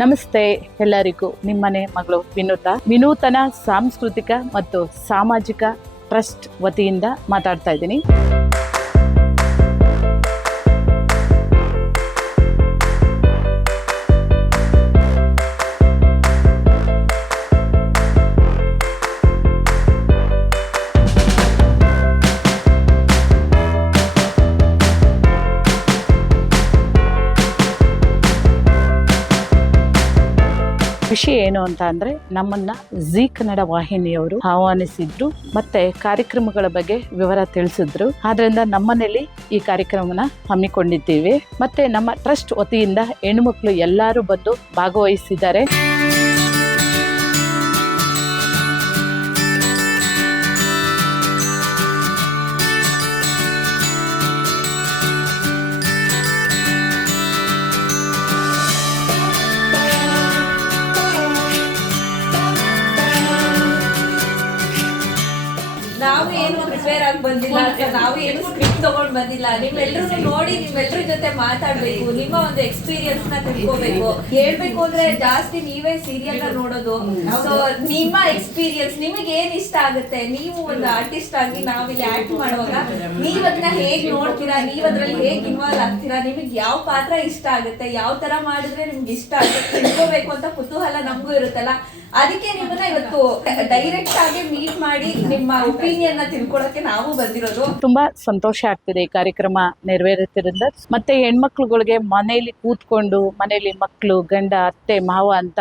ನಮಸ್ತೆ ಎಲ್ಲರಿಗೂ. ನಿಮ್ಮನೆ ಮಗಳು ವಿನೂತನ ಸಾಂಸ್ಕೃತಿಕ ಮತ್ತು ಸಾಮಾಜಿಕ ಟ್ರಸ್ಟ್ ವತಿಯಿಂದ ಮಾತಾಡ್ತಾ ಇದ್ದೀನಿ. ವಿಷಯ ಏನು ಅಂತ ಅಂದ್ರೆ, ನಮ್ಮನ್ನ ಜೀ ಕನ್ನಡ ವಾಹಿನಿಯವರು ಆಹ್ವಾನಿಸಿದ್ರು ಮತ್ತೆ ಕಾರ್ಯಕ್ರಮಗಳ ಬಗ್ಗೆ ವಿವರ ತಿಳಿಸಿದ್ರು. ಆದ್ರಿಂದ ನಮ್ಮನೇಲಿ ಈ ಕಾರ್ಯಕ್ರಮನ ಹಮ್ಮಿಕೊಂಡಿದ್ದೀವಿ. ಮತ್ತೆ ನಮ್ಮ ಟ್ರಸ್ಟ್ ವತಿಯಿಂದ ಹೆಣ್ಣುಮಕ್ಳು ಎಲ್ಲರೂ ಬಂದು ಭಾಗವಹಿಸಿದ್ದಾರೆ. ನಾವು ಏನು ಪ್ರಿಪೇರ್ ಆಗಿ ಬಂದಿಲ್ಲ, ನಾವು ಏನು ಸ್ಕ್ರಿಪ್ಟ್ ತಗೊಂಡ್ ಬಂದಿಲ್ಲ. ನಿಮ್ಮೆಲ್ಲರೂ ನೋಡಿ ನಿಮ್ಮೆಲ್ಲರ ಜೊತೆ ಮಾತಾಡ್ಬೇಕು, ನಿಮ್ಮ ಒಂದು ಎಕ್ಸ್ಪೀರಿಯನ್ಸ್ ನ ತಿಳ್ಕೋಬೇಕು. ಹೇಳ್ಬೇಕು ಅಂದ್ರೆ ಜಾಸ್ತಿ ನೀವೇ ಸೀರಿಯಲ್ ನ ನೋಡೋದು. ಸೊ ನಿಮ್ಮ ಎಕ್ಸ್ಪೀರಿಯನ್ಸ್ ನಿಮಗೆ ಏನ್ ಇಷ್ಟ ಆಗುತ್ತೆ, ನೀವು ಒಂದು ಆರ್ಟಿಸ್ಟ್ ಆಗಿ ನಾವಿಲ್ಲಿ ಆಕ್ಟ್ ಮಾಡುವಾಗ ನೀವ್ ಅದನ್ನ ಹೇಗ್ ನೋಡ್ತೀರಾ, ನೀವ್ ಅದ್ರಲ್ಲಿ ಹೇಗ್ ಇನ್ವಾಲ್ವ್ ಆಗ್ತೀರಾ, ನಿಮಗೆ ಯಾವ ಪಾತ್ರ ಇಷ್ಟ ಆಗುತ್ತೆ, ಯಾವ ತರ ಮಾಡಿದ್ರೆ ನಿಮ್ಗೆ ಇಷ್ಟ ಆಗುತ್ತೆ ತಿಳ್ಕೋಬೇಕು ಅಂತ ಕುತೂಹಲ ನಮಗೂ ಇರುತ್ತಲ್ಲ. ಅದಕ್ಕೆ ನಿಮ್ಮನ್ನ ಇವತ್ತು ಡೈರೆಕ್ಟ್ ಆಗಿ ಮೀಟ್ ಮಾಡಿ ನಿಮ್ಮ ಒಪಿನಿಯನ್ ನ ತಿಳ್ಕೊಳಕ್ಕೆ ನಾವು ಬಂದಿರೋದು. ತುಂಬಾ ಸಂತೋಷ ಆಗ್ತಿದೆ ಈ ಕಾರ್ಯಕ್ರಮ ನೆರವೇರುತ್ತಿರೋದ್ರಿಂದ. ಮತ್ತೆ ಹೆಣ್ಮಕ್ಳುಗಳಿಗೆ ಮನೆಯಲ್ಲಿ ಕೂತ್ಕೊಂಡು ಮನೆಯಲ್ಲಿ ಮಕ್ಕಳು, ಗಂಡ, ಅತ್ತೆ, ಮಾವ ಅಂತ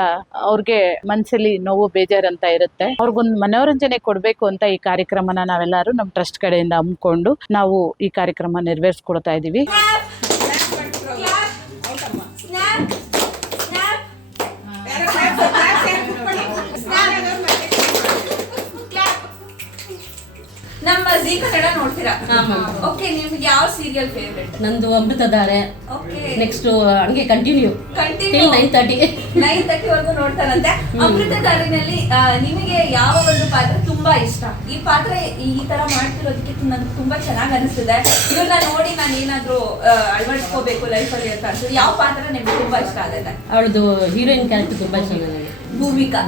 ಅವ್ರಿಗೆ ಮನ್ಸಲ್ಲಿ ನೋವು ಬೇಜಾರಂತ ಇರುತ್ತೆ. ಅವ್ರಿಗೊಂದು ಮನೋರಂಜನೆ ಕೊಡ್ಬೇಕು ಅಂತ ಈ ಕಾರ್ಯಕ್ರಮನ ನಾವೆಲ್ಲರೂ ನಮ್ಮ ಟ್ರಸ್ಟ್ ಕಡೆಯಿಂದ ಹಮ್ಮಿಕೊಂಡು ನಾವು ಈ ಕಾರ್ಯಕ್ರಮ ನೆರವೇರಿಸ್ಕೊಡ್ತಾ ಇದೀವಿ. ನಮ್ಮ ಜೀ ಕನ್ನಡ ನೋಡ್ತೀರಾ? ಓಕೆ, ನಿಮ್ಗೆ ಯಾವ ಸೀರಿಯಲ್ ಫೇವರೇಟ್? ನಂದು ಅಮೃತಧಾರೆ. ಓಕೆ, ನೆಕ್ಸ್ಟ್ ಹಂಗೆ ಕಂಟಿನ್ಯೂ 9:30 ವರೆಗೂ ನೋಡ್ತಾರಂತೆ. ಅಮೃತಧಾರಿನಲ್ಲಿ ನಿಮಗೆ ಯಾವ ಒಂದು ಪಾತ್ರ ತುಂಬಾ ಇಷ್ಟ? ಈ ಪಾತ್ರ ಈ ತರ ಮಾಡ್ತಿರೋದಕ್ಕೆ ನನಗೆ ತುಂಬಾ ಚೆನ್ನಾಗಿ ಅನಿಸ್ತಿದೆ. ಇದನ್ನ ನೋಡಿ ನಾನು ಏನಾದ್ರು ಅಳವಡಿಸ್ಕೋಬೇಕು ಲೈಫ್ ಅಲ್ಲಿ ಅಂತ ಅನ್ಸುತ್ತೆ. ಯಾವ ಪಾತ್ರ ನಿಮ್ಗೆ ತುಂಬಾ ಇಷ್ಟ ಆಗುತ್ತೆ? ಅವಳದು ಹೀರೋಯಿನ್ ಕ್ಯಾರೆಕ್ಟರ್ ತುಂಬಾ ಇಷ್ಟ ನನಗೆ. ಭೂಮಿಕಾ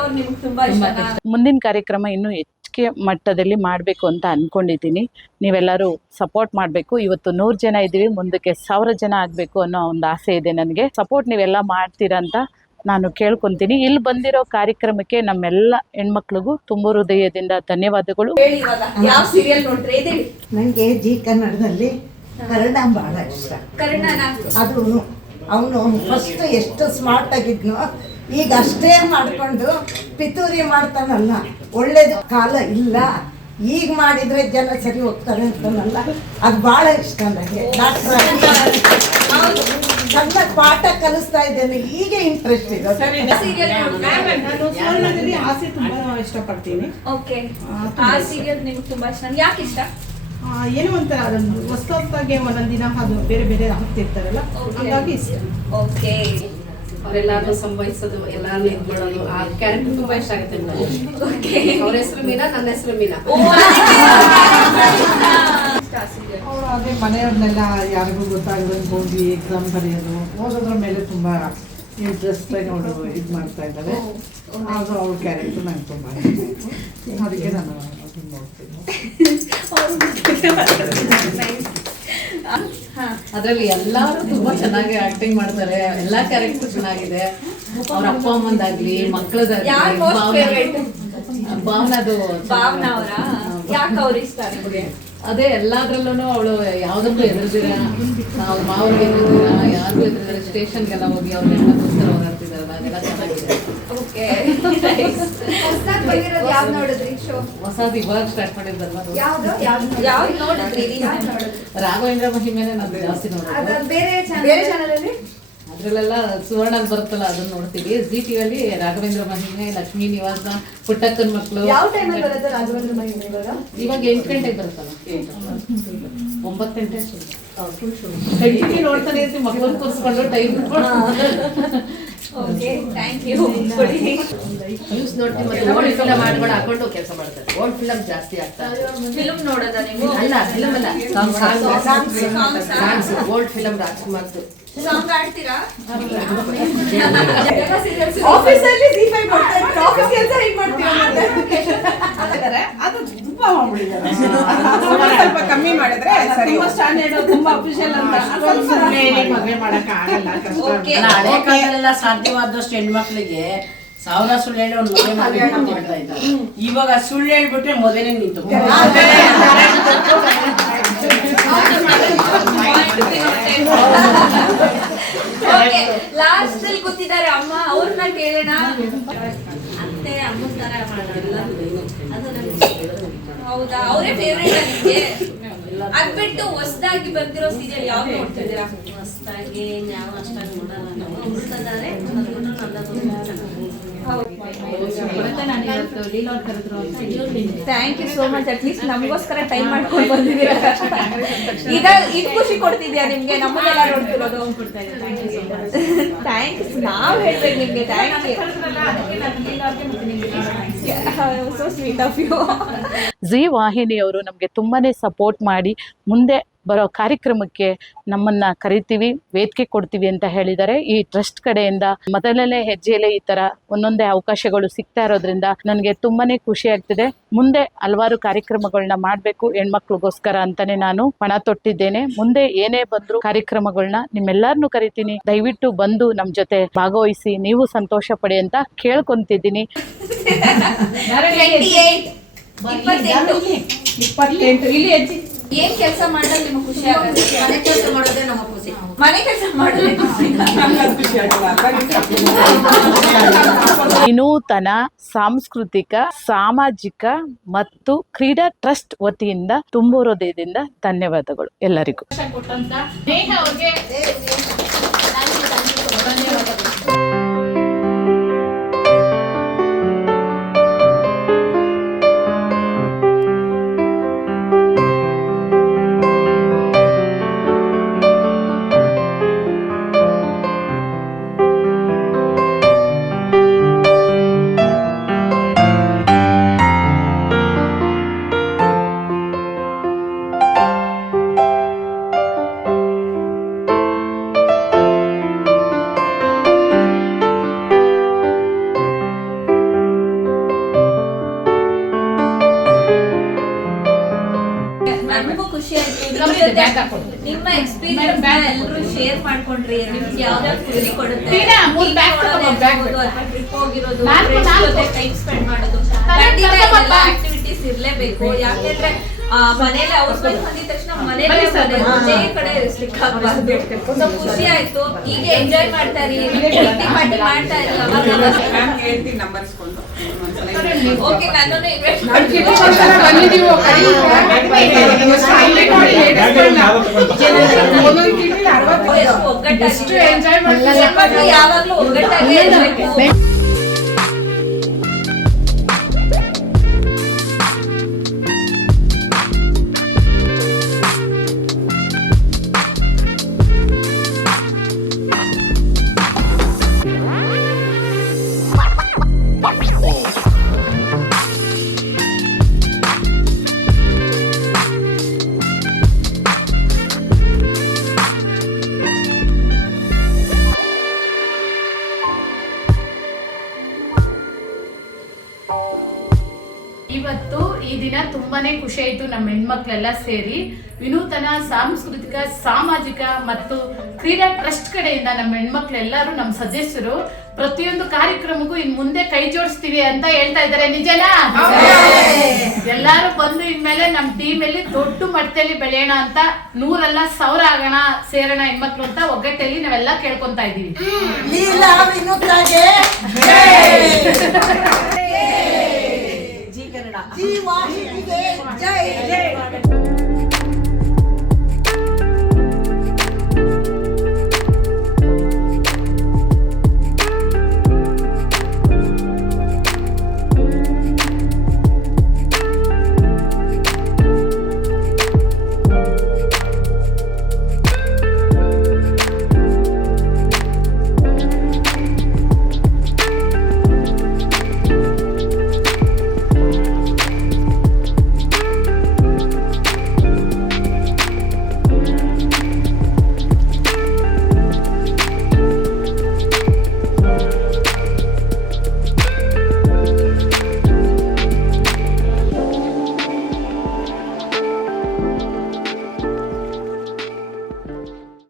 ಅವ್ರು ನಿಮ್ಗೆ ತುಂಬಾ ಇಷ್ಟ. ಮುಂದಿನ ಕಾರ್ಯಕ್ರಮ ಇನ್ನೂ ಹೆಚ್ಚಿಗೆ ಮಟ್ಟದಲ್ಲಿ ಮಾಡಬೇಕು ಅಂತ ಅನ್ಕೊಂಡಿದ್ದೀನಿ. ನೀವೆಲ್ಲರೂ ಸಪೋರ್ಟ್ ಮಾಡಬೇಕು. ಇವತ್ತು 100 ಜನ ಇದ್ದೀವಿ, ಮುಂದಕ್ಕೆ 1000 ಜನ ಆಗಬೇಕು ಅನ್ನೋ ಒಂದು ಆಸೆ ಇದೆ ನನಗೆ. ಸಪೋರ್ಟ್ ನೀವೆಲ್ಲ ಮಾಡ್ತೀರಂತ ನಾನು ಕೇಳ್ಕೊತೀನಿ. ಇಲ್ಲಿ ಬಂದಿರೋ ಕಾರ್ಯಕ್ರಮಕ್ಕೆ ನಮ್ಮೆಲ್ಲ ಹೆಣ್ಮಕ್ಳಿಗೂ ತುಂಬ ಹೃದಯದಿಂದ ಧನ್ಯವಾದಗಳು. ಯಾವ ಸೀರಿಯಲ್ ನೋಡ್ರಿ? ನನಗೆ ಜೀ ಕನ್ನಡದಲ್ಲಿ ಕರ್ಣ ಬಹಳ ಇಷ್ಟ. ಅದು ಅವನು ಫಸ್ಟ್ ಎಷ್ಟು ಸ್ಮಾರ್ಟ್ ಆಗಿದ್ನೋ, ಈಗ ಅಷ್ಟೇ ಮಾಡ್ಕೊಂಡು ಪಿತೂರಿ ಮಾಡ್ತಾನಲ್ಲ. ಒಳ್ಳೇದು ಕಾಲ ಇಲ್ಲ, ಈಗ ಮಾಡಿದ್ರೆ ಜನ ಸರಿ ಹೋಗ್ತಾರೆ ಅಂತಾನಲ್ಲ, ಅದು ಬಹಳ ಇಷ್ಟ ನನಗೆ. ನನ್ನ ಪಾಠ ಕಲಿಸ್ತಾ ಇದ್ದೇನೆ, ಈಗ ಇಂಟ್ರೆಸ್ಟ್ ಇದೆ. ಆಸೆ ತುಂಬಾ ಇಷ್ಟಪಡ್ತೀನಿ. ಓಕೆ, ಆ ಸೀರಿಯಲ್ ನಿಮ್ಗೆ ತುಂಬಾ ಇಷ್ಟ. ಯಾಕೆ ಇಷ್ಟ? ಏನೋ ಒಂಥರ ಅದೊಂದು ಹೊಸದಾಗಿ ಒಂದೊಂದಿನ ಅದು ಬೇರೆ ಬೇರೆ ಹಾಕ್ತಿರ್ತಾರಲ್ಲ, ಹಾಗಾಗಿ ಇಷ್ಟ. ಓಕೆ, ಅವರೆಲ್ಲಾರು ಸಂಭವಿಸೋದು, ಎಲ್ಲಾರು ಇದು ಮಾಡೋದು, ಆ ಕ್ಯಾರೆಕ್ಟರ್ ತುಂಬಾ ಇಷ್ಟ ಆಗುತ್ತೆ ನನಗೆ. ಅವ್ರ ಹೆಸರು ಮೀನಾ, ನನ್ನ ಹೆಸರು ಮೀನಾ. ಅವರು ಅದೇ ಮನೆಯವ್ರನ್ನೆಲ್ಲ ಯಾರಿಗೂ ಗೊತ್ತಾಗದಂಗೆ ಹೋಗಿ ಎಕ್ಸಾಮ್ ಬರೆಯೋದು, ಓದೋದ್ರ ಮೇಲೆ ತುಂಬಾ ಇಂಟ್ರೆಸ್ಟ್ ಆಗಿ ಅವರು ಇದು ಮಾಡ್ತಾ ಇದ್ದಾರೆ. ಅದು ಅವ್ರ ಕ್ಯಾರೆಕ್ಟರ್ ನಂಗೆ ತುಂಬ ಇಷ್ಟ, ಅದಕ್ಕೆ ನಾನು ಅದನ್ನ ನೋಡ್ತೀನಿ. ಅದ್ರಲ್ಲಿ ಎಲ್ಲಾರು ತುಂಬಾ ಚೆನ್ನಾಗಿ ಆಕ್ಟಿಂಗ್ ಮಾಡ್ತಾರೆ. ಎಲ್ಲಾ ಕ್ಯಾರೆಕ್ಟರ್ ಚೆನ್ನಾಗಿದೆ. ಅವ್ರ ಅಪ್ಪ ಅಮ್ಮಂದಾಗ್ಲಿ, ಮಕ್ಕಳದಾಗ್ಲಿ. ಭಾವನದು ಯಾಕೆ ಅವ್ರ ಇಷ್ಟ ನಿಮಗೆ? ಅದೇ ಎಲ್ಲಾದ್ರಲ್ಲೂ ಅವಳು ಯಾವ್ದಕ್ಕೂ ಎದುರ್ದಿರ, ನಾವು ಮಾವ್ರಿಗೆ ಎದುರ್ದಿರ, ಯಾರಿಗೂ ಎದುರ್ದಿರ, ಸ್ಟೇಷನ್ಗೆಲ್ಲ ಹೋಗಿ ಅವ್ರನ್ನೆಲ್ಲಗೋಸ್ಕರ ಓಡಾಡ್ತಿದಾರಲ್ಲ, ಅದೆಲ್ಲ ಚೆನ್ನಾಗಿದೆ. ಹೊಸದು ಇವಾಗ ಸ್ಟಾರ್ಟ್ ಮಾಡಿದ್ರಲ್ಲ, ರಾಘವೇಂದ್ರ ಮಹಿಮೇನೆ ನಾನು ಜಾಸ್ತಿ ನೋಡೋದು. ಅದ್ರಲ್ಲೆಲ್ಲ ಸುವರ್ಣ ಬರುತ್ತಲ್ಲ, ಅದನ್ನ ನೋಡ್ತೀವಿ. ಜಿ ಟಿವಿಯಲ್ಲಿ ರಾಘವೇಂದ್ರ ಮಹಿಮೆ, ಲಕ್ಷ್ಮೀ ನಿವಾಸ, ಪುಟ್ಟಕ್ಕನ ಮಕ್ಕಳು. ಯಾವ ಟೈಮಲ್ಲಿ ಬರುತ್ತೆ ರಾಘವೇಂದ್ರ ಮಹಿಮೆ? ಇವಾಗ 8 ಗಂಟೆಗೆ ಬರುತ್ತಲ್ಲ, 9 ಗಂಟೆ ಕಂಟಿನ್ಯೂ ನೋಡ್ತಾನೆ ಇರ್ತೀವಿ. ಮಕ್ಕಳನ್ನ ಕೂರಿಸ್ಕೊಂಡು ಟೈಮ್ ನ್ಯೂಸ್ ನೋಡ್ತೀವಿ. ಮತ್ತೆ ಓಲ್ಡ್ ಫಿಲಮ್ ಮಾಡ್ಕೊಂಡು ಹಾಕೊಂಡು ಕೆಲಸ ಮಾಡ್ತಾರೆ. ಓಲ್ಡ್ ಫಿಲಮ್ ಜಾಸ್ತಿ ಆಗ್ತಾರೆ. ಫಿಲಮ್ ನೋಡೋದ ನೀವು? ಅಲ್ಲ, ಫಿಲಮ್ ಅಲ್ಲ, ಸಾಂಗ್ಸ್. ಓಲ್ಡ್ ಫಿಲಮ್ ರಾಜ್ಕುಮಾರ್ದು ಸಾಂಗ್ ಆಡ್ತೀರಾ? ಆಫೀಸಲ್ಲಿ Z5 ಕೊಡ್ತಾ ಇದ್ರು, ಆಫೀಸ್ ಕೆಲಸ ಹೇಗೆ ಮಾಡ್ತೀರಾ ಮತ್ತೆ? ಅದು ತುಂಬಾ ಮಾಡ್ಬಿಟ್ಟಿದ್ದಾರೆ. ಸ್ವಲ್ಪ ಕಮ್ಮಿ ಮಾಡಿದ್ರೆ ಸರಿ. ತುಂಬಾ ಸ್ಟ್ಯಾಂಡರ್ಡ್, ತುಂಬಾ ಅಫಿಷಿಯಲ್ ಅಂತ ಮದುವೆ ಮಾಡಕ್ ಆಗಲ್ಲ, ಕಷ್ಟ. Okay. ಅಲ್ಲ, ಹಳೆ ಕಾಲದಲ್ಲೆಲ್ಲ ಸಾಧ್ಯವಾದಷ್ಟು ಹೆಣ್ಮಕ್ಳಿಗೆ ಸಾವಿರ ಸುಳ್ಳು ಹೇಳಿ ಒಂದು ಮದುವೆ ಮಾಡ್ಬೇಕು ಅಂತ ಹೇಳ್ತಾ ಇದ್ದಾರೆ. ಇವಾಗ ಸುಳ್ಳು ಹೇಳ್ಬಿಟ್ರೆ ಮದುವೆನೇ ನಿಂತು ಲಾಸ್ಟ್ ಅಲ್ಲಿ ಕೂತಿದ್ದಾರೆ ಅಮ್ಮ, ಅವ್ರನ್ನ ಕೇಳೋಣ. ಹೌದಾ, ಅವರೇ ಫೇವ್ರೇಟ್ ನಿಮ್ಗೆ? ಅದ್ ಬಿಟ್ಟು ಹೊಸದಾಗಿ ಬಂದಿರೋ ಸೀರಿಯಲ್ ಯಾವ್ದು ನೋಡ್ತಿದ್ದೀರಾ? ಹೊಸದಾಗಿ ನಾವು ಅಷ್ಟಾಗಿ ನೋಡಲ್ಲ, ನಾವು ಹುಡುಕದಾರೆ thank you so much. At least ನಮಗೋಸ್ಕರ ಟೈಮ್ ಮಾಡ್ಕೊಂಡು ಬಂದಿದ್ದೀರಾ. ಈಗ ಇದು ಖುಷಿ ಕೊಡ್ತಿದ್ಯಾ ನಿಮ್ಗೆ? ನಮ್ಮನ್ನೆಲ್ಲ ನೋಡ್ತಿರೋದು. ಥ್ಯಾಂಕ್ಸ್, ನಾವ್ ಹೇಳ್ಬೇಕು ನಿಮ್ಗೆ thank you. So sweet of you. Zee ವಾಹಿನಿಯವರು ನಮಗೆ ತುಂಬಾನೇ ಸಪೋರ್ಟ್ ಮಾಡಿ ಮುಂದೆ ಬರೋ ಕಾರ್ಯಕ್ರಮಕ್ಕೆ ನಮ್ಮನ್ನ ಕರಿತೀವಿ, ವೇದಿಕೆ ಕೊಡ್ತೀವಿ ಅಂತ ಹೇಳಿದ್ದಾರೆ. ಈ ಟ್ರಸ್ಟ್ ಕಡೆಯಿಂದ ಮೊದಲನೇ ಹೆಜ್ಜೆಯಲ್ಲೇ ಈ ತರ ಒಂದೊಂದೇ ಅವಕಾಶಗಳು ಸಿಗ್ತಾ ಇರೋದ್ರಿಂದ ನನಗೆ ತುಂಬಾನೇ ಖುಷಿ ಆಗ್ತಿದೆ. ಮುಂದೆ ಹಲವಾರು ಕಾರ್ಯಕ್ರಮಗಳನ್ನ ಮಾಡಬೇಕು ಹೆಣ್ಮಕ್ಳಿಗೋಸ್ಕರ ಅಂತಾನೆ ನಾನು ಪಣ ತೊಟ್ಟಿದ್ದೇನೆ. ಮುಂದೆ ಏನೇ ಬಂದ್ರು ಕಾರ್ಯಕ್ರಮಗಳನ್ನ ನಿಮ್ಮೆಲ್ಲರನ್ನೂ ಕರಿತೀನಿ. ದಯವಿಟ್ಟು ಬಂದು ನಮ್ ಜೊತೆ ಭಾಗವಹಿಸಿ, ನೀವು ಸಂತೋಷ ಪಡಿ ಅಂತ ಕೇಳ್ಕೊಂತಿದ್ದೀನಿ. 28 ಇಲ್ಲಿ ಹೆಜ್ಜೆ. ಏನ್ ಕೆಲಸ ಮಾಡಿದ್ರೆ ನಿಮ್ಗೆ ಖುಷಿ ಆಗುತ್ತೆ? ಮನೆ ಕೆಲಸ ಮಾಡೋದೇ ನಮ್ಮ ಖುಷಿ. ಮನೆ ಕೆಲಸ ಮಾಡೋದೇ ಖುಷಿ. ವಿನೂತನ ಸಾಂಸ್ಕೃತಿಕ, ಸಾಮಾಜಿಕ ಮತ್ತು ಕ್ರೀಡಾ ಟ್ರಸ್ಟ್ ವತಿಯಿಂದ ತುಂಬು ಹೃದಯದಿಂದ ಧನ್ಯವಾದಗಳು ಎಲ್ಲರಿಗೂ. ನನಗೂ ಖುಷಿ ಆಯ್ತು. ನಿಮ್ಮ ಎಕ್ಸ್ಪೀರಿಯನ್ಸ್ ಎಲ್ಲರೂ ಶೇರ್ ಮಾಡ್ಕೊಂಡ್ರಿ. ನಿಮ್ಗೆ ಯಾವ್ದಾದ್ರು ಖುಷಿ ಕೊಡುತ್ತೆ? ಟ್ರಿಪ್ ಹೋಗಿರೋದು, ಟೈಮ್ ಸ್ಪೆಂಡ್ ಮಾಡೋದು, ಖಂಡಿತ ಆಕ್ಟಿವಿಟೀಸ್ ಇರ್ಲೇಬೇಕು. ಯಾಕೆಂದ್ರೆ ಮನೇಲಿ ಹೌಸ್ ವೈಫ್ ಬಂದಿದ ತಕ್ಷಣ ಮನೇಲಿ ಒಂದೇ ಕಡೆ ಇರ್ಲಿಕ್ಕೆ ಆಗ್ಬಾರ್ದು. ಸೊ ಖುಷಿ ಆಯ್ತು. ಈಗ ಎಂಜಾಯ್ ಮಾಡ್ತಾ ಇರಿ, ಪಾರ್ಟಿ ಮಾಡ್ತಾ ಇರಿ. ಓಕೆ, ನನ್ನನ್ನು ಇನ್ವೈಟ್ ಮಾಡ್ತೀನಿ. ಒಗ್ಗಟ್ಟಾಗಿ ಯಾವಾಗ್ಲೂ ಒಗ್ಗಟ್ಟಾಗಿ ಇರ್ಬೇಕು. ಇವತ್ತು ಈ ದಿನ ತುಂಬಾನೇ ಖುಷಿ ಆಯ್ತು. ನಮ್ಮ ಹೆಣ್ಮಕ್ಳೆಲ್ಲ ಸೇರಿ ವಿನೂತನ ಸಾಂಸ್ಕೃತಿಕ, ಸಾಮಾಜಿಕ ಮತ್ತು ಕ್ರೀಡಾ ಟ್ರಸ್ಟ್ ಕಡೆಯಿಂದ ನಮ್ಮ ಹೆಣ್ಮಕ್ಳೆಲ್ಲರೂ, ನಮ್ಮ ಸದಸ್ಯರು ಪ್ರತಿಯೊಂದು ಕಾರ್ಯಕ್ರಮಕ್ಕೂ ಇನ್ ಮುಂದೆ ಕೈ ಜೋಡಿಸ್ತೀವಿ ಅಂತ ಹೇಳ್ತಾ ಇದ್ದಾರೆ. ನಿಜನಾ? ಎಲ್ಲಾರು ಬಂದು ಇನ್ಮೇಲೆ ನಮ್ಮ ಟೀಮ್ ಅಲ್ಲಿ ದೊಡ್ಡ ಮಟ್ಟದಲ್ಲಿ ಬೆಳೆಯೋಣ ಅಂತ, 100 ಅಲ್ಲ 1000 ಆಗೋಣ, ಸೇರೋಣ ಹೆಣ್ಮಕ್ಳು ಅಂತ ಒಗ್ಗಟ್ಟಲ್ಲಿ ನಾವೆಲ್ಲ ಕೇಳ್ಕೊಂತಾ ಇದೀವಿ. ಜಿ ವಾಹಿನಿಗೆ ಜೈ.